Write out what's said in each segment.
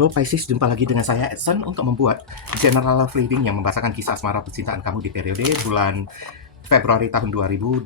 Halo Pisces, jumpa lagi dengan saya Edson untuk membuat general love reading yang membahasakan kisah asmara percintaan kamu di periode bulan Februari tahun 2026.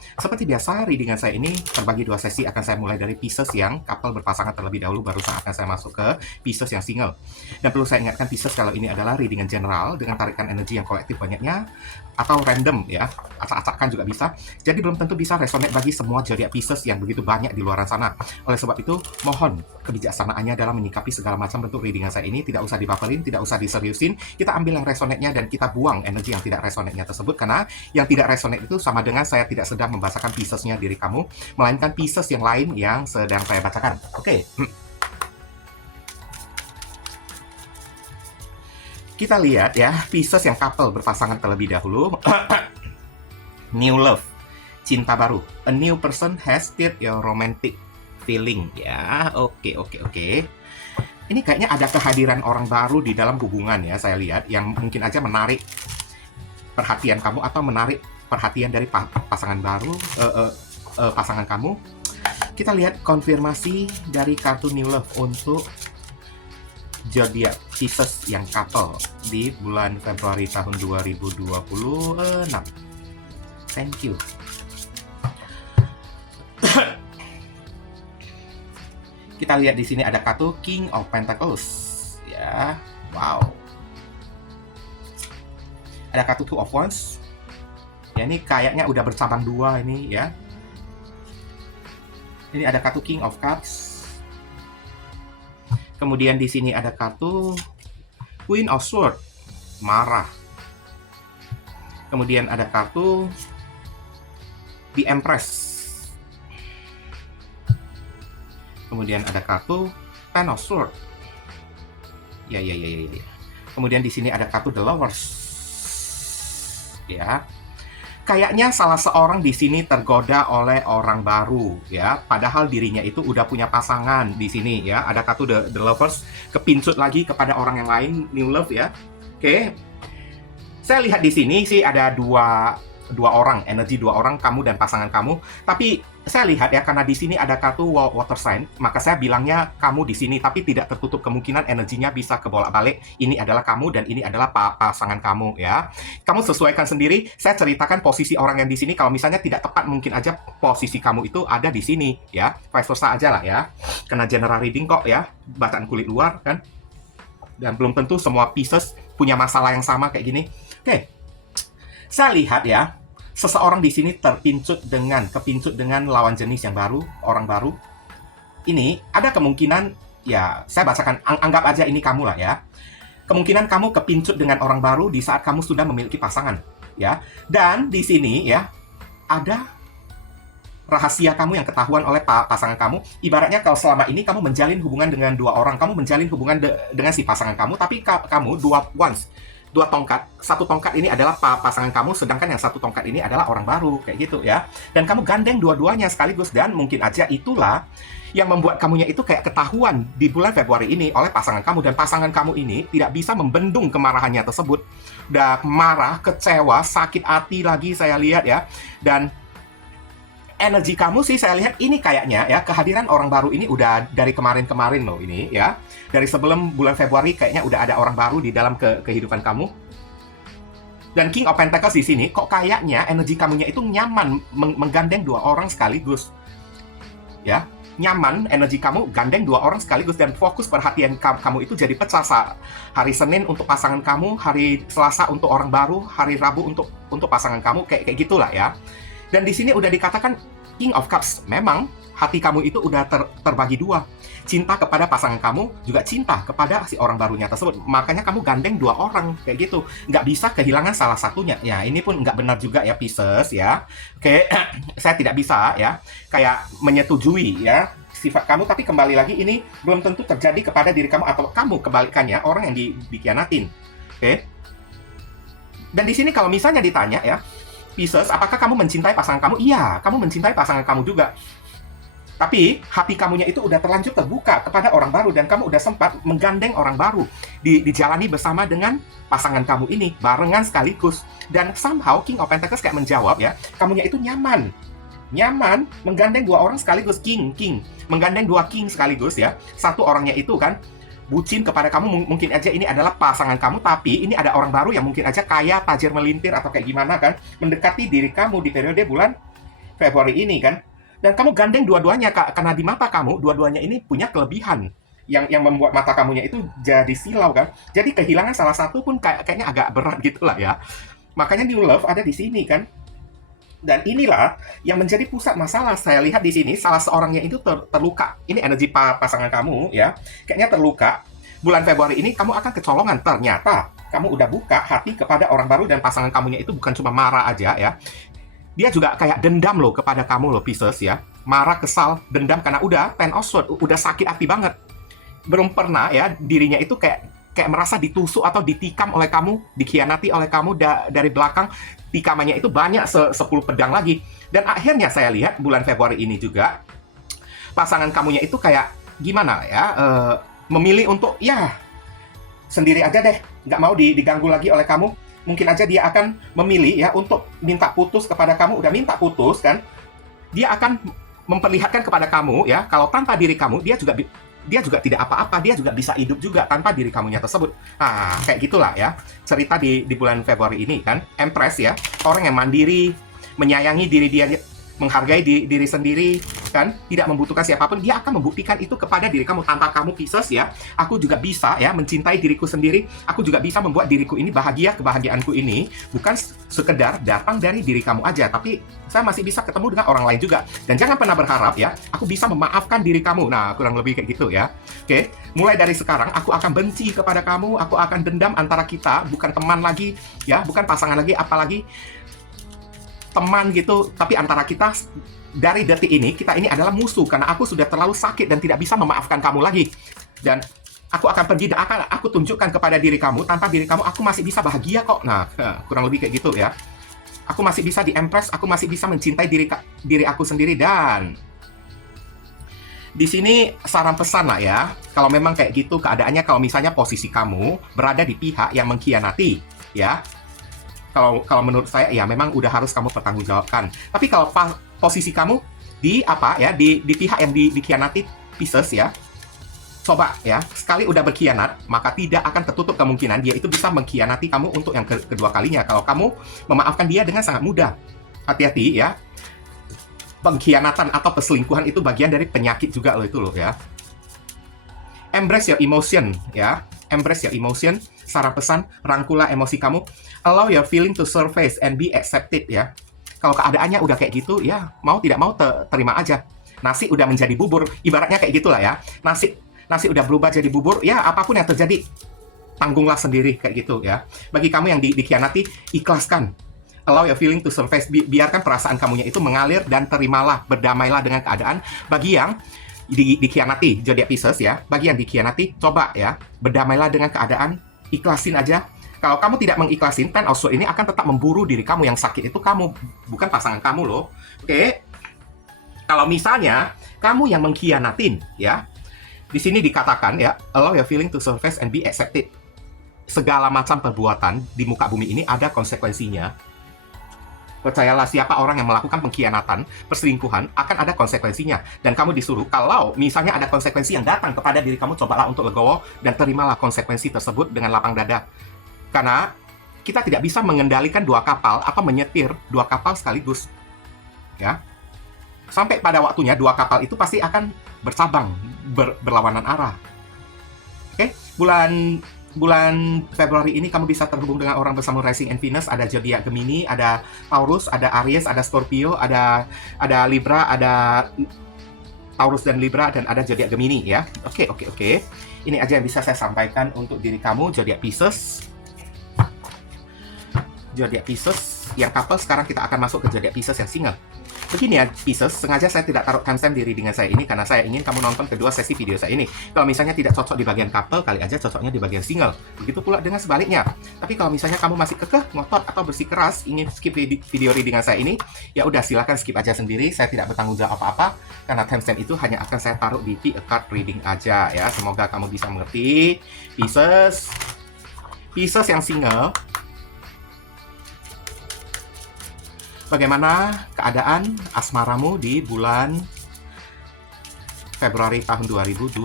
Seperti biasa, readingan saya ini terbagi dua sesi. Akan saya mulai dari Pisces yang couple berpasangan terlebih dahulu, baru akan saya masuk ke Pisces yang single. Dan perlu saya ingatkan Pisces kalau ini adalah readingan general dengan tarikan energi yang kolektif banyaknya atau random ya, acak-acakan juga bisa. Jadi belum tentu bisa resonate bagi semua zodiak Pisces yang begitu banyak di luar sana. Oleh sebab itu, mohon kebijaksanaannya dalam menyikapi segala macam bentuk readingan saya ini. Tidak usah dibaperin, tidak usah diseriusin. Kita ambil yang resonate-nya dan kita buang energi yang tidak resonate-nya tersebut, karena yang tidak resonate itu sama dengan saya tidak sedang membahasakan Pisces-nya diri kamu, melainkan Pisces yang lain yang sedang saya bacakan. Oke. Kita lihat ya, Pisces yang couple berpasangan terlebih dahulu. New love, cinta baru. A new person has stirred your romantic feeling ya. Oke. Ini kayaknya ada kehadiran orang baru di dalam hubungan ya, saya lihat, yang mungkin aja menarik perhatian kamu atau menarik perhatian dari pasangan baru, pasangan kamu. Kita lihat konfirmasi dari kartu New Love untuk zodiak Pisces yang couple di bulan Februari tahun 2026. Thank you. Kita lihat di sini ada kartu King of Pentacles ya. Wow. Ada kartu Two of Wands. Ya, ini kayaknya udah bercabang dua ini ya. Ini ada kartu King of Cups. Kemudian di sini ada kartu Queen of Swords, marah. Kemudian ada kartu The Empress. Kemudian ada kartu Ten of Swords. Ya. Kemudian di sini ada kartu The Lovers. Ya. Kayaknya salah seorang di sini tergoda oleh orang baru ya, padahal dirinya itu udah punya pasangan di sini ya. Ada kartu the Lovers, kepincut lagi kepada orang yang lain, new love ya. Oke. Saya lihat di sini sih ada dua orang, energi dua orang, kamu dan pasangan kamu. Tapi saya lihat ya, karena di sini ada kartu water sign, maka saya bilangnya kamu di sini, tapi tidak tertutup kemungkinan energinya bisa kebolak-balik. Ini adalah kamu dan ini adalah pasangan kamu ya. Kamu sesuaikan sendiri. Saya ceritakan posisi orang yang di sini. Kalau misalnya tidak tepat, mungkin aja posisi kamu itu ada di sini ya. Vice versa aja lah ya. Karena general reading kok ya, bacaan kulit luar kan. Dan belum tentu semua Pisces punya masalah yang sama kayak gini. Oke. Saya lihat ya, seseorang di sini kepincut dengan lawan jenis yang baru, orang baru. Ini ada kemungkinan, ya saya bacakan, anggap aja ini kamu lah ya. Kemungkinan kamu kepincut dengan orang baru di saat kamu sudah memiliki pasangan, ya. Dan di sini ya, ada rahasia kamu yang ketahuan oleh pasangan kamu. Ibaratnya kalau selama ini kamu menjalin hubungan dengan dua orang, kamu menjalin hubungan dengan si pasangan kamu, tapi kamu dua tongkat, satu tongkat ini adalah pasangan kamu, sedangkan yang satu tongkat ini adalah orang baru, kayak gitu ya. Dan kamu gandeng dua-duanya sekaligus, dan mungkin aja itulah yang membuat kamunya itu kayak ketahuan di bulan Februari ini oleh pasangan kamu, dan pasangan kamu ini tidak bisa membendung kemarahannya tersebut. Udah marah, kecewa, sakit hati lagi saya lihat ya. Dan energi kamu sih saya lihat ini kayaknya ya, kehadiran orang baru ini udah dari kemarin-kemarin loh ini ya. Dari sebelum bulan Februari kayaknya udah ada orang baru di dalam kehidupan kamu. Dan King of Pentacles di sini kok kayaknya energi kamunya itu nyaman menggandeng dua orang sekaligus. Ya, nyaman energi kamu gandeng dua orang sekaligus, dan fokus perhatian kamu itu jadi pecah. Hari Senin untuk pasangan kamu, hari Selasa untuk orang baru, hari Rabu untuk pasangan kamu, kayak gitulah ya. Dan di sini udah dikatakan King of Cups, memang hati kamu itu udah terbagi dua. Cinta kepada pasangan kamu, juga cinta kepada si orang barunya tersebut. Makanya kamu gandeng dua orang, kayak gitu. Nggak bisa kehilangan salah satunya. Ya, ini pun nggak benar juga ya, Pisces ya. Oke, saya tidak bisa ya, kayak menyetujui ya sifat kamu, tapi kembali lagi ini belum tentu terjadi kepada diri kamu, atau kamu kebalikannya, orang yang dikhianatin. Oke. Dan di sini kalau misalnya ditanya ya, Pisces, apakah kamu mencintai pasangan kamu? Iya, kamu mencintai pasangan kamu juga. Tapi hati kamunya itu udah terlanjur terbuka kepada orang baru, dan kamu udah sempat menggandeng orang baru, dijalani bersama dengan pasangan kamu ini, barengan sekaligus. Dan somehow King of Pentacles kayak menjawab ya, kamunya itu nyaman nyaman, menggandeng dua orang sekaligus, king, menggandeng dua king sekaligus ya. Satu orangnya itu kan bucin kepada kamu, mungkin aja ini adalah pasangan kamu, tapi ini ada orang baru yang mungkin aja kaya, tajir melintir atau kayak gimana kan, mendekati diri kamu di periode bulan Februari ini kan. Dan kamu gandeng dua-duanya, karena di mata kamu dua-duanya ini punya kelebihan yang membuat mata kamunya itu jadi silau kan. Jadi kehilangan salah satu pun kayaknya agak berat gitu lah ya. Makanya new love ada di sini kan. Dan inilah yang menjadi pusat masalah. Saya lihat di sini salah seorangnya itu terluka. Ini energi pasangan kamu ya. Kayaknya terluka. Bulan Februari ini kamu akan kecolongan. Ternyata kamu udah buka hati kepada orang baru dan pasangan kamunya itu bukan cuma marah aja ya. Dia juga kayak dendam loh kepada kamu loh Pisces ya. Marah, kesal, dendam karena udah Ten of Swords, udah sakit hati banget. Belum pernah ya dirinya itu kayak merasa ditusuk atau ditikam oleh kamu, dikhianati oleh kamu dari belakang. Tikamannya itu banyak 10 pedang lagi. Dan akhirnya saya lihat bulan Februari ini juga pasangan kamunya itu kayak gimana ya, memilih untuk ya sendiri aja deh, nggak mau diganggu lagi oleh kamu. Mungkin aja dia akan memilih ya untuk minta putus kepada kamu. Udah minta putus kan, dia akan memperlihatkan kepada kamu ya kalau tanpa diri kamu dia juga tidak apa-apa, dia juga bisa hidup juga tanpa diri kamunya tersebut. Nah, kayak gitulah ya cerita di bulan Februari ini kan. Empress ya, orang yang mandiri, menyayangi diri dia, menghargai diri sendiri kan, tidak membutuhkan siapapun. Dia akan membuktikan itu kepada diri kamu. Tanpa kamu Pisces ya, aku juga bisa ya mencintai diriku sendiri. Aku juga bisa membuat diriku ini bahagia. Kebahagiaanku ini bukan sekedar datang dari diri kamu aja, tapi saya masih bisa ketemu dengan orang lain juga. Dan jangan pernah berharap ya aku bisa memaafkan diri kamu. Nah, kurang lebih kayak gitu ya. Oke, mulai dari sekarang aku akan benci kepada kamu, aku akan dendam. Antara kita bukan teman lagi ya, bukan pasangan lagi, apalagi teman gitu, tapi antara kita dari detik ini, kita ini adalah musuh karena aku sudah terlalu sakit dan tidak bisa memaafkan kamu lagi. Dan aku akan pergi dan akan aku tunjukkan kepada diri kamu, tanpa diri kamu aku masih bisa bahagia kok. Nah, kurang lebih kayak gitu ya. Aku masih bisa di Empress, aku masih bisa mencintai diri aku sendiri. Dan di sini saran pesan lah ya, kalau memang kayak gitu keadaannya, kalau misalnya posisi kamu berada di pihak yang mengkhianati ya, kalau menurut saya ya memang udah harus kamu pertanggungjawabkan. Tapi kalau posisi kamu di pihak yang dikhianati Pisces ya, coba ya, sekali udah berkhianat maka tidak akan tertutup kemungkinan dia itu bisa mengkhianati kamu untuk yang kedua kalinya kalau kamu memaafkan dia dengan sangat mudah. Hati-hati ya, pengkhianatan atau perselingkuhan itu bagian dari penyakit juga loh itu loh ya. Embrace your emotion ya, embrace your emotion. Saran pesan, rangkulah emosi kamu. Allow your feeling to surface and be accepted ya. Kalau keadaannya udah kayak gitu, ya mau tidak mau terima aja. Nasi udah menjadi bubur, ibaratnya kayak gitulah ya. Nasi udah berubah jadi bubur, ya apapun yang terjadi, tanggunglah sendiri kayak gitu ya. Bagi kamu yang dikhianati, ikhlaskan. Allow your feeling to surface, biarkan perasaan kamunya itu mengalir dan terimalah, berdamailah dengan keadaan. Bagi yang dikhianati, zodiak Pisces ya, bagi yang dikhianati, coba ya, berdamailah dengan keadaan. Ikhlasin aja. Kalau kamu tidak mengiklasin, Ten of Swords ini akan tetap memburu diri kamu. Yang sakit itu kamu, bukan pasangan kamu loh. Oke? Kalau misalnya kamu yang mengkhianatin, ya, di sini dikatakan ya, allow your feeling to surface and be accepted. Segala macam perbuatan di muka bumi ini ada konsekuensinya. Percayalah, siapa orang yang melakukan pengkhianatan, perselingkuhan, akan ada konsekuensinya. Dan kamu disuruh, kalau misalnya ada konsekuensi yang datang kepada diri kamu, cobalah untuk legowo dan terimalah konsekuensi tersebut dengan lapang dada. Karena kita tidak bisa mengendalikan dua kapal atau menyetir dua kapal sekaligus. Ya. Sampai pada waktunya dua kapal itu pasti akan bercabang, berlawanan arah. Oke, bulan Februari ini kamu bisa terhubung dengan orang bersama Rising and Venus. Ada zodiak Gemini, ada Taurus, ada Aries, ada Scorpio, ada Libra, ada Taurus dan Libra, dan ada zodiak Gemini ya. Oke. Ini aja yang bisa saya sampaikan untuk diri kamu zodiak Pisces. Zodiak Pisces yang couple. Sekarang kita akan masuk ke zodiak Pisces yang single. Begini ya Pisces, sengaja saya tidak taruh timestamp di readingan saya ini karena saya ingin kamu nonton kedua sesi video saya ini. Kalau misalnya tidak cocok di bagian couple, kali aja cocoknya di bagian single. Begitu pula dengan sebaliknya. Tapi kalau misalnya kamu masih kekeh, ngotot, atau bersikeras ingin skip video readingan saya ini, ya udah silahkan skip aja sendiri. Saya tidak bertanggung jawab apa-apa karena timestamp itu hanya akan saya taruh di pick a card reading aja ya. Semoga kamu bisa mengerti. Pisces yang single, Bagaimana keadaan asmaramu di bulan Februari tahun 2026?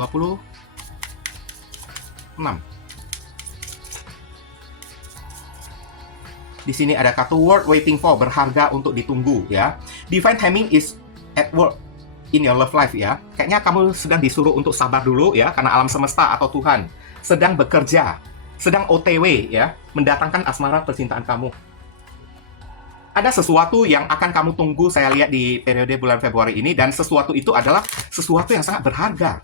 Di sini ada kata worth waiting for, berharga untuk ditunggu ya. Divine timing is at work in your love life ya. Kayaknya kamu sedang disuruh untuk sabar dulu ya, karena alam semesta atau Tuhan sedang bekerja, sedang OTW ya, mendatangkan asmara percintaan kamu. Ada sesuatu yang akan kamu tunggu, saya lihat di periode bulan Februari ini, dan sesuatu itu adalah sesuatu yang sangat berharga.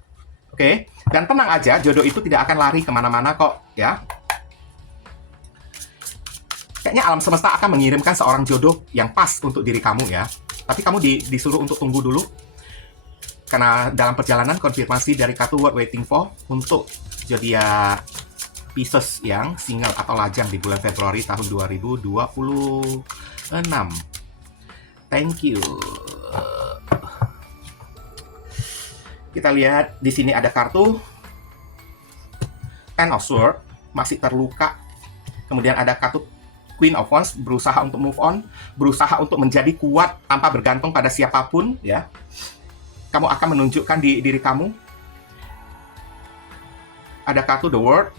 Oke? Dan tenang aja, jodoh itu tidak akan lari kemana-mana kok, ya. Kayaknya alam semesta akan mengirimkan seorang jodoh yang pas untuk diri kamu, ya. Tapi kamu disuruh untuk tunggu dulu, karena dalam perjalanan konfirmasi dari kartu Worth Waiting For untuk zodiak Pisces yang single atau lajang di bulan Februari tahun 2026. Thank you. Kita lihat di sini ada kartu Ten of Swords, masih terluka. Kemudian ada kartu Queen of Wands, berusaha untuk move on, berusaha untuk menjadi kuat tanpa bergantung pada siapapun, ya. Kamu akan menunjukkan di diri kamu. Ada kartu The World,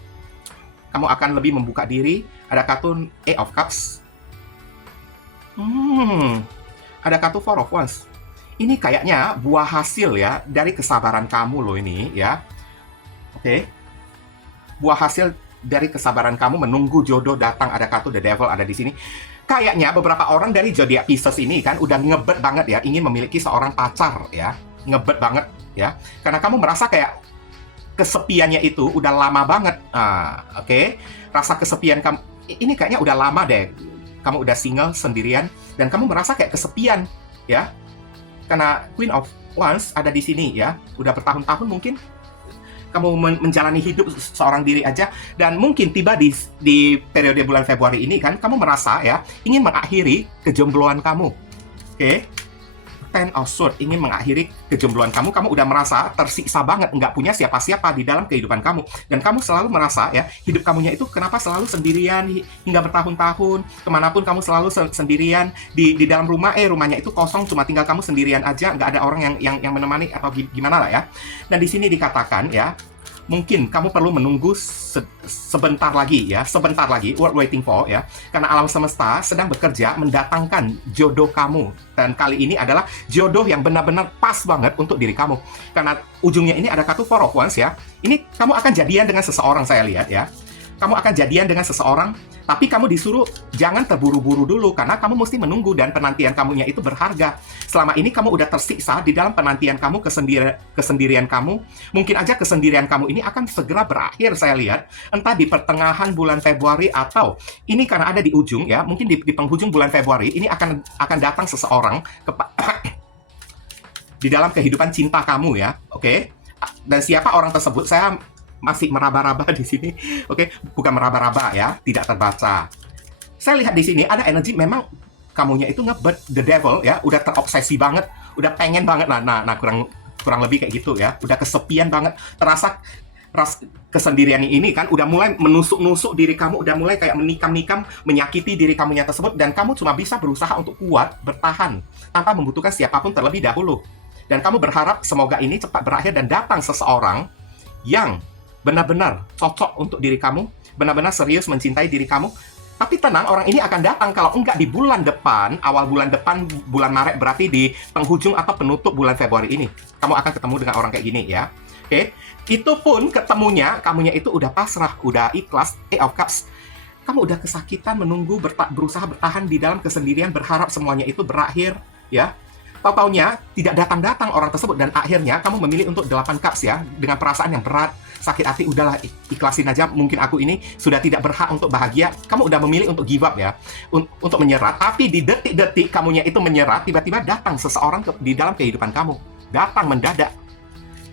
kamu akan lebih membuka diri. Ada kartu Eight of Cups. Ada kartu Four of Wands. Ini kayaknya buah hasil ya dari kesabaran kamu loh ini ya. Oke. Buah hasil dari kesabaran kamu menunggu jodoh datang. Ada kartu The Devil ada di sini. Kayaknya beberapa orang dari zodiak Pisces ini kan udah ngebet banget ya, ingin memiliki seorang pacar ya. Ngebet banget ya. Karena kamu merasa kayak kesepiannya itu udah lama banget. Oke. Rasa kesepian kamu ini kayaknya udah lama deh. Kamu udah single sendirian dan kamu merasa kayak kesepian ya. Karena Queen of Wands ada di sini ya. Udah bertahun-tahun mungkin kamu menjalani hidup seorang diri aja, dan mungkin tiba di periode bulan Februari ini kan kamu merasa ya ingin mengakhiri kejombloan kamu. Oke. Ten of Swords ingin mengakhiri kejombloan kamu. Kamu udah merasa tersiksa banget, nggak punya siapa-siapa di dalam kehidupan kamu, dan kamu selalu merasa ya hidup kamunya itu kenapa selalu sendirian hingga bertahun-tahun. Kemanapun kamu selalu sendirian di dalam rumah, rumahnya itu kosong, cuma tinggal kamu sendirian aja, nggak ada orang yang menemani atau gimana lah ya. Dan di sini dikatakan ya, mungkin kamu perlu menunggu sebentar lagi ya, sebentar lagi, worth waiting for ya, karena alam semesta sedang bekerja mendatangkan jodoh kamu, dan kali ini adalah jodoh yang benar-benar pas banget untuk diri kamu, karena ujungnya ini ada kartu Four of Wands ya. Ini kamu akan jadian dengan seseorang, saya lihat ya. Kamu akan jadian dengan seseorang, tapi kamu disuruh jangan terburu-buru dulu, karena kamu mesti menunggu, dan penantian kamunya itu berharga. Selama ini kamu udah tersiksa di dalam penantian kamu, kesendirian kamu. Mungkin aja kesendirian kamu ini akan segera berakhir, saya lihat. Entah di pertengahan bulan Februari, atau ini karena ada di ujung ya, mungkin di penghujung bulan Februari, ini akan datang seseorang di dalam kehidupan cinta kamu ya, oke? Dan siapa orang tersebut, saya masih meraba-raba di sini, oke? Bukan meraba-raba ya, tidak terbaca. Saya lihat di sini ada energi, memang kamunya itu ngebet the devil ya, udah terobsesi banget, udah pengen banget nah kurang lebih kayak gitu ya, udah kesepian banget, terasa kesendirian ini kan udah mulai menusuk-nusuk diri kamu, udah mulai kayak menikam-nikam, menyakiti diri kamunya tersebut, dan kamu cuma bisa berusaha untuk kuat, bertahan tanpa membutuhkan siapapun terlebih dahulu. Dan kamu berharap semoga ini cepat berakhir dan datang seseorang yang benar-benar cocok untuk diri kamu, benar-benar serius mencintai diri kamu. Tapi tenang, orang ini akan datang, kalau enggak di bulan depan, awal bulan depan, bulan Maret, berarti di penghujung atau penutup bulan Februari ini. Kamu akan ketemu dengan orang kayak gini ya. Oke, itu pun ketemunya, kamunya itu udah pasrah, udah ikhlas, Eight of Cups. Kamu udah kesakitan menunggu, berusaha bertahan di dalam kesendirian, berharap semuanya itu berakhir ya. Tahu-taunya tidak datang-datang orang tersebut, dan akhirnya kamu memilih untuk 8 cups ya, dengan perasaan yang berat, sakit hati, udahlah ikhlasin aja, mungkin aku ini sudah tidak berhak untuk bahagia. Kamu udah memilih untuk give up ya, untuk menyerah. Tapi di detik-detik kamunya itu menyerah, tiba-tiba datang seseorang di dalam kehidupan kamu, datang mendadak.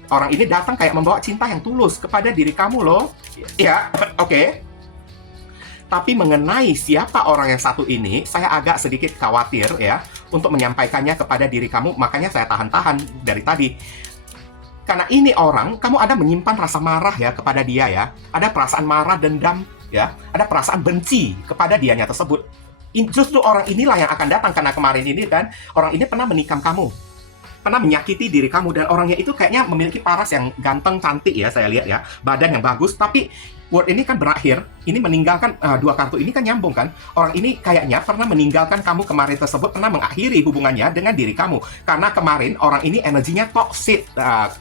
Orang ini datang kayak membawa cinta yang tulus kepada diri kamu loh ya. Oke. Tapi mengenai siapa orang yang satu ini, saya agak sedikit khawatir ya untuk menyampaikannya kepada diri kamu. Makanya saya tahan-tahan dari tadi. Karena ini orang, kamu ada menyimpan rasa marah ya kepada dia ya. Ada perasaan marah, dendam ya. Ada perasaan benci kepada dianya tersebut. Justru orang inilah yang akan datang, karena kemarin ini kan orang ini pernah menikam kamu, pernah menyakiti diri kamu, dan orangnya itu kayaknya memiliki paras yang ganteng, cantik ya, saya lihat ya, badan yang bagus, tapi word ini kan berakhir, ini meninggalkan, dua kartu ini kan nyambung kan, orang ini kayaknya pernah meninggalkan kamu kemarin tersebut, pernah mengakhiri hubungannya dengan diri kamu, karena kemarin orang ini energinya toxic,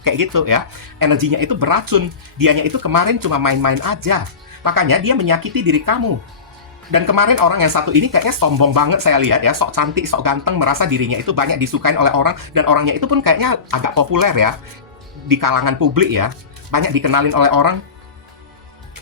kayak gitu ya, energinya itu beracun, dianya itu kemarin cuma main-main aja, makanya dia menyakiti diri kamu. Dan kemarin orang yang satu ini kayaknya sombong banget, saya lihat ya, sok cantik, sok ganteng, merasa dirinya itu banyak disukain oleh orang, dan orangnya itu pun kayaknya agak populer ya, di kalangan publik ya, banyak dikenalin oleh orang,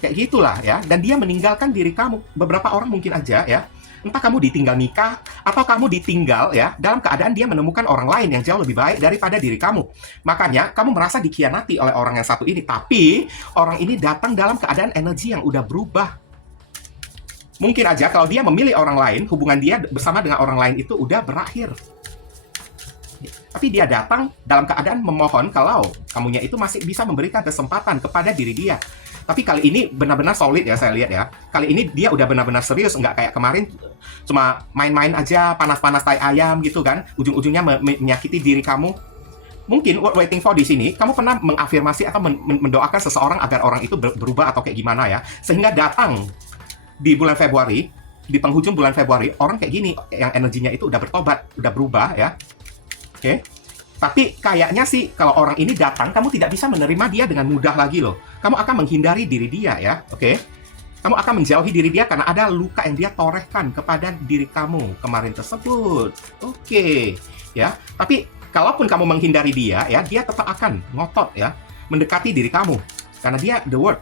kayak gitulah ya, dan dia meninggalkan diri kamu. Beberapa orang mungkin aja ya, entah kamu ditinggal nikah, atau kamu ditinggal ya, dalam keadaan dia menemukan orang lain yang jauh lebih baik daripada diri kamu. Makanya, kamu merasa dikhianati oleh orang yang satu ini, tapi orang ini datang dalam keadaan energi yang udah berubah. Mungkin aja kalau dia memilih orang lain, hubungan dia bersama dengan orang lain itu udah berakhir. Tapi dia datang dalam keadaan memohon kalau kamunya itu masih bisa memberikan kesempatan kepada diri dia. Tapi kali ini benar-benar solid ya, saya lihat ya. Kali ini dia udah benar-benar serius, nggak kayak kemarin cuma main-main aja, panas-panas tai ayam gitu kan. Ujung-ujungnya menyakiti diri kamu. Mungkin what waiting for di sini, kamu pernah mengafirmasi atau mendoakan seseorang agar orang itu berubah atau kayak gimana ya. Sehingga datang di bulan Februari, di penghujung bulan Februari, orang kayak gini, yang energinya itu udah bertobat, udah berubah ya. Oke? Tapi kayaknya sih, kalau orang ini datang, kamu tidak bisa menerima dia dengan mudah lagi loh. Kamu akan menghindari diri dia ya, oke? Kamu akan menjauhi diri dia karena ada luka yang dia torehkan kepada diri kamu kemarin tersebut. Oke, ya. Tapi, kalaupun kamu menghindari dia, ya, dia tetap akan ngotot ya, mendekati diri kamu. Karena dia, the word,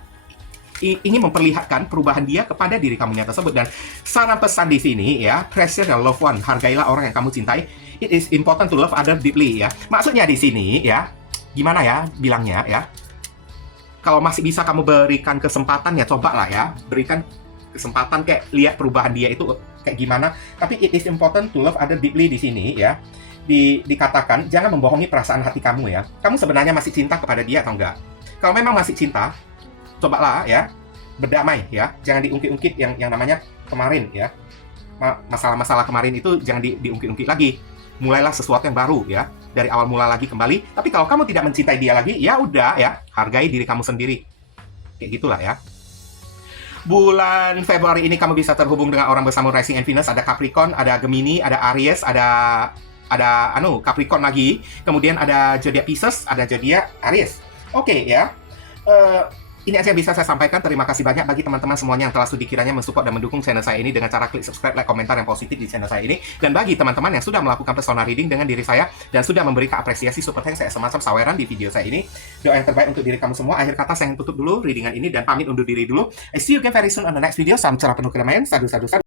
ingin memperlihatkan perubahan dia kepada diri kamunya tersebut. Dan saran pesan di sini ya, treasure your loved one, hargailah orang yang kamu cintai. It is important to love other deeply ya. Maksudnya di sini ya, gimana ya bilangnya ya? Kalau masih bisa kamu berikan kesempatan ya, cobalah ya, berikan kesempatan, kayak lihat perubahan dia itu kayak gimana. Tapi it is important to love other deeply di sini ya. Dikatakan jangan membohongi perasaan hati kamu ya. Kamu sebenarnya masih cinta kepada dia atau enggak? Kalau memang masih cinta, cobalah ya, berdamai ya, jangan diungkit-ungkit yang namanya kemarin ya, masalah-masalah kemarin itu jangan diungkit-ungkit lagi, mulailah sesuatu yang baru ya, dari awal mula lagi kembali. Tapi kalau kamu tidak mencintai dia lagi, ya udah ya, hargai diri kamu sendiri, kayak gitulah ya. Bulan Februari ini kamu bisa terhubung dengan orang bersama Rising and Venus, ada Capricorn, ada Gemini, ada Aries, ada Capricorn lagi, kemudian ada zodiak Pisces, ada zodiak Aries. Oke ya. Ini aja yang bisa saya sampaikan. Terima kasih banyak bagi teman-teman semuanya yang telah studi kiranya mensupport dan mendukung channel saya ini dengan cara klik subscribe, like, komentar yang positif di channel saya ini. Dan bagi teman-teman yang sudah melakukan personal reading dengan diri saya dan sudah memberikan apresiasi super thanks saya semacam saweran di video saya ini. Doa yang terbaik untuk diri kamu semua. Akhir kata saya yang tutup dulu readingan ini dan pamit undur diri dulu. I see you again very soon on the next video. Salam cerah penuh kedamaian. Sadu, sadu, sadu.